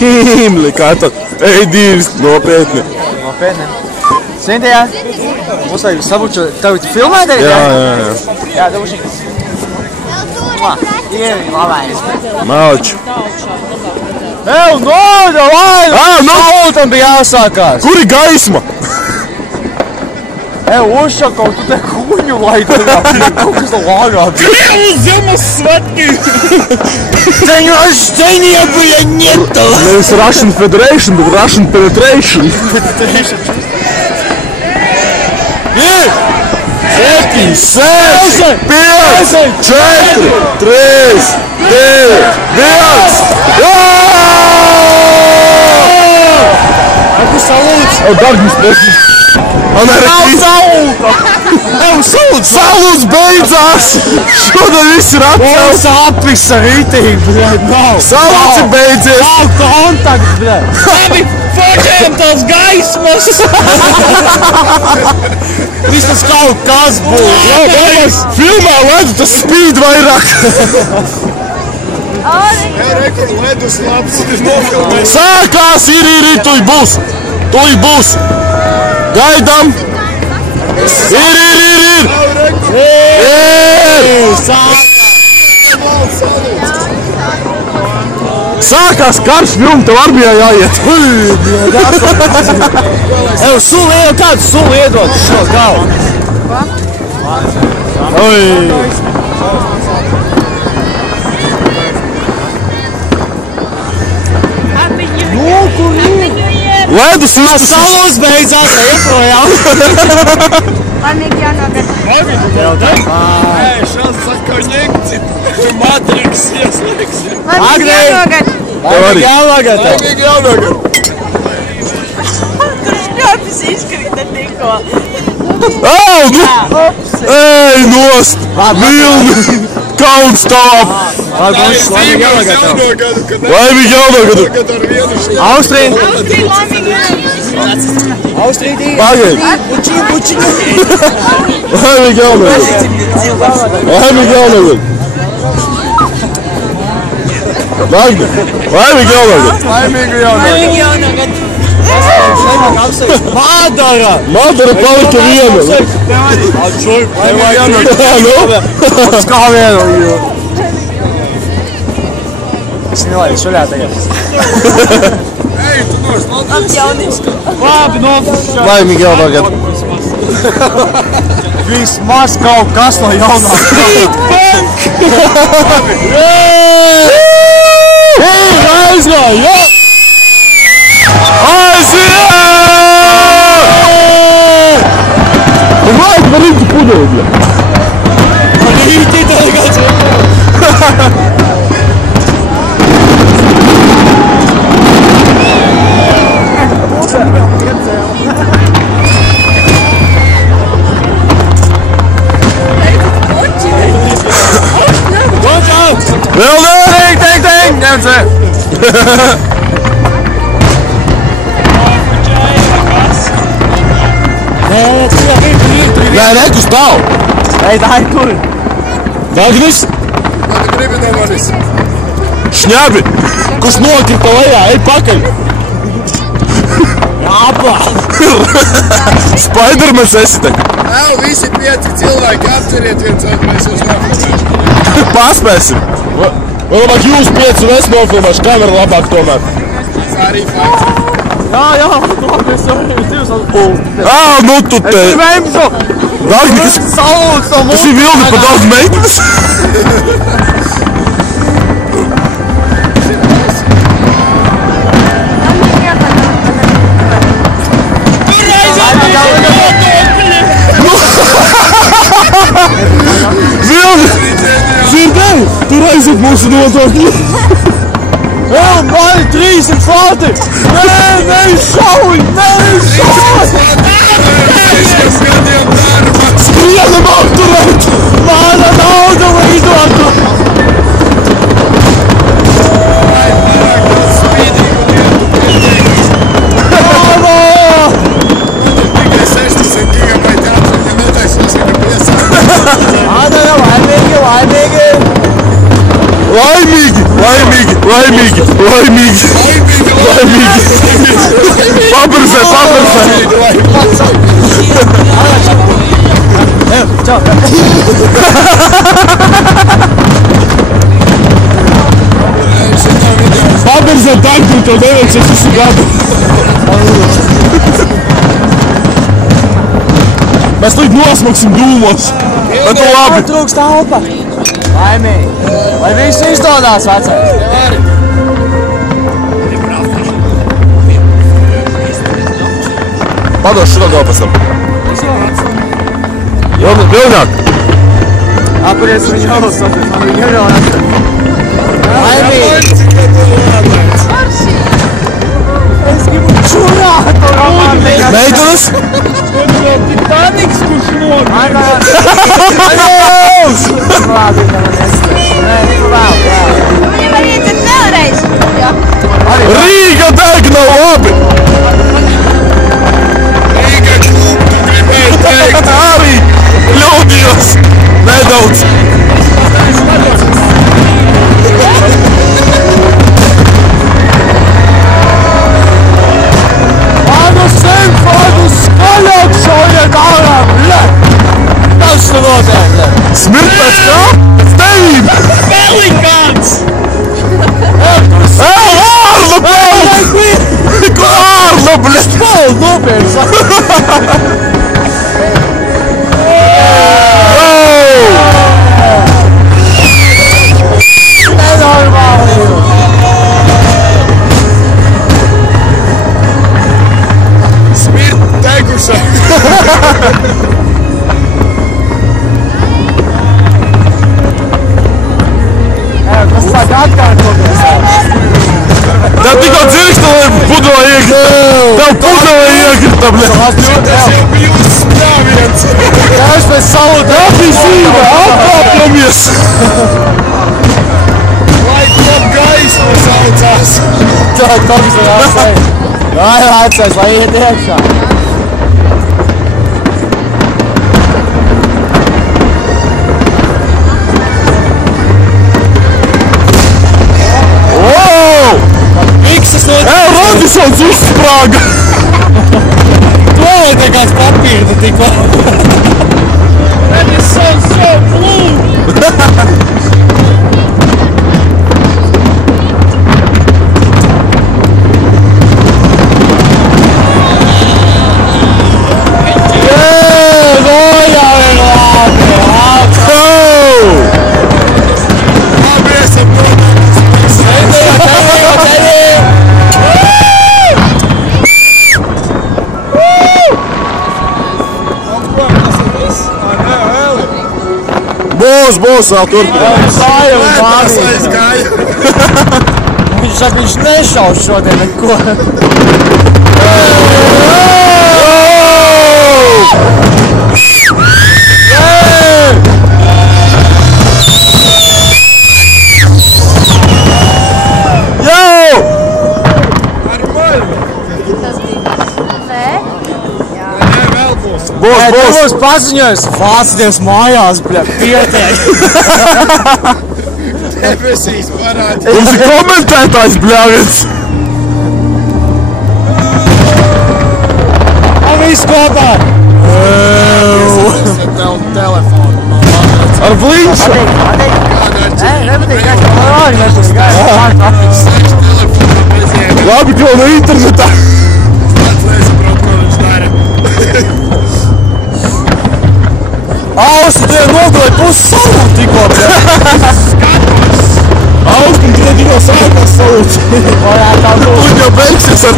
Himli, kā tad? Ej, divas, nopietni. Nopietni. Sintījā, mums vajag sabuču, tev filmē tagad? Jā. Jā, tev šī. Ievi, labais. Malči. Ew, no, vai! Sautam bija jāsākās. Kur ir gaisma? Ušako, tu te kuņu laidi. Kaut kas tā lāgāt. Ziemassvētki! Teņu rождения, бля, нету! Nevis Russian Federation, bet Russian Penetration. 7, 6, 5, 4, 3, 2, 1. Dargnis prasīs. Salūts beidzās! Šodien viss ir atcēls! Apvisa rītīgi, bļaļ, nav! Salūts ir beidzies! Nav kontakts, bļaļ! Labi, fočējam tās gaismas! Vismaz kaut kas būs! Filmā ledu, tas spīd vairāk! Sākās, ir, tuj būs! Tuj būs! Gaidām! Ir! Sākās karš, vilni, tev armijā jāiet! Suli iedod, kādu suli iedod šo galvu? Ledus izpusīs! Salūts beidzās, ieprojām! Laimīgi Šāds saka, ņemci, tu Matrix ieslēgsi. jānogad. Laimīgi jānogad! Laimīgi jānogad! Tur šļopis izkrita tikko. Ej, nost! Vilni! Kauns tavām! Laimīgi jānogad! Laimīgi jānogad! Austrija! Pagaid! Laimīgi jānogad! Laimīgi jānogad! Laimīgi jānogad! Laimīgi jānogad. Madara! Madara palika viena! Laimīgi jānogad! Kā vienu! Es nelaidu šuļā tagad. Apjauniski. Labi, nofušā. Laimīgi jānogad! Vismaz kaut kas no jaunā. Aizgāja! Aiziet! Vai, var rimti pudeli? Rītī tā kāds Vēl nē! Teik! Ņemts! Nē, tu stāv! Ej, tā ir kur? Dagnis! Šņabi! Kurš nokrita lejā, ej pakaļ! Apā! Spidermans esi te! Visi 5 cilvēki apceriet viens otru, mēs jūs nofilmēsim. Paspēsim! Vēl labāk jūs 5 un es nofilmēšu, kamera labāk tomēr. Arī fakts. Jā, labi, es divas Nu tu te! Dagni, kas ir vilni par daudz meitenes? Vilni! Dzirdēji? Tur aiziet mūsu nodokļi! Man ir 3 flāti! Nē, šauj! Skrienam apturēt! Mana nauda lidotu! Bravo! Tikai 60 gigabaiti apziņa netaisos, ka piesākt. Laimīgi! Evo, čao. Faber zataknuto, neveće što su gadu. Mas to ir nosmaksim dūmos. Lai tu labi. Trūkst telpa. Laimīgi. Lai viss izdodās, vecais. Padoš šito gal pēc tam. Vilņāk. Apuries viņu jau saties, man viņu jau nesat. Laimīgi. Es gribu čurāt to romantiku. Meitenes? Titaniks, kurš nogi. Aļaus! Labi, man nesat. Nē, vēl. Viņam arī tad vēlreiz. Rīga deg nav labi! Rīga klub, tu gribēji teikt. Arī ļaudījos nedaudz. Vādu skaļāk šaujiet ārā, bļa! Tas tu notiek, bļa! Smirt pēc kā? Pēc tevīm! Pelikāns! Ārla, bļa! Ko ārla, bļa! Spēl nopietni, saka! Nenormāli! Smirt teguša. Tas sāk atkārtoties. Tev tikko dzirksta, lai pudelē iekrita. Tev pudelē iekrita, bļa! Tas jau bija uz sprāviens. Es pēc salūtu. Apīsība, atkāpjamies! Lai klub gaismu saucās. Tā koks ir jāsai. Vai vecais, lai iet iekšā. Rodisons uzsprāga! Toalete kāds papīrta tikko. That is so blue! Labi, esam nonākuši. Būs vēl turpināt. Tas aizgāja. Viņš saka, viņš nešaus šodien neko. Būs paziņojums. Vācinieks mājās, bļa, pietiek. Debesīs parādi. Mums ir komentētājs, bļāviens. Viss kopā. Telefonu. Ar blīņšu. Nepatīk, ka tā vārgi nepatīk. Labi, ka no internetā. Nesaprot, ko viņš dara. Austi, tie nogulēja pusi salūt tikko, bļa. Austi, tie tikko sākās salūts. Varētu tā būt. Un jau beigsies ar...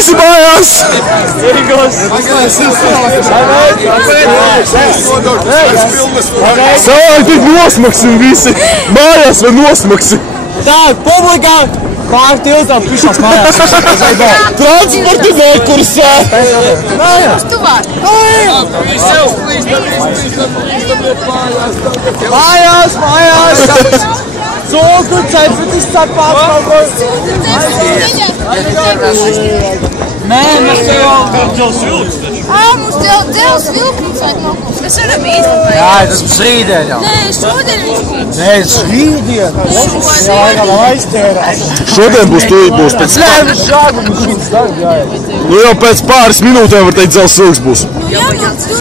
Visi mājās! Savādi tik nosmaksim visi! Mājās vai nosmaksim! Tā, publikā pār tiltām pišās mājās. Transporti nekursē! Tuvāk. Mājās! Soku cepšatis starpā kaut ko. Nē, mēs te jau dzels vilks taču. Mums dzels vilkums vajag nokums. Mēs varam īstenībā. Jā, tas būs rītdien jau. Nē, šodien viņš būs. Nē, tas rītdien. Jā, laikam aiztērās. Šodien būs tūlīt būs pēc... Nē, mēs šādu mums šūtas darbi jāiet. Nu jau pēc pāris minūtēm var teikt, dzels vilks būs. Jā,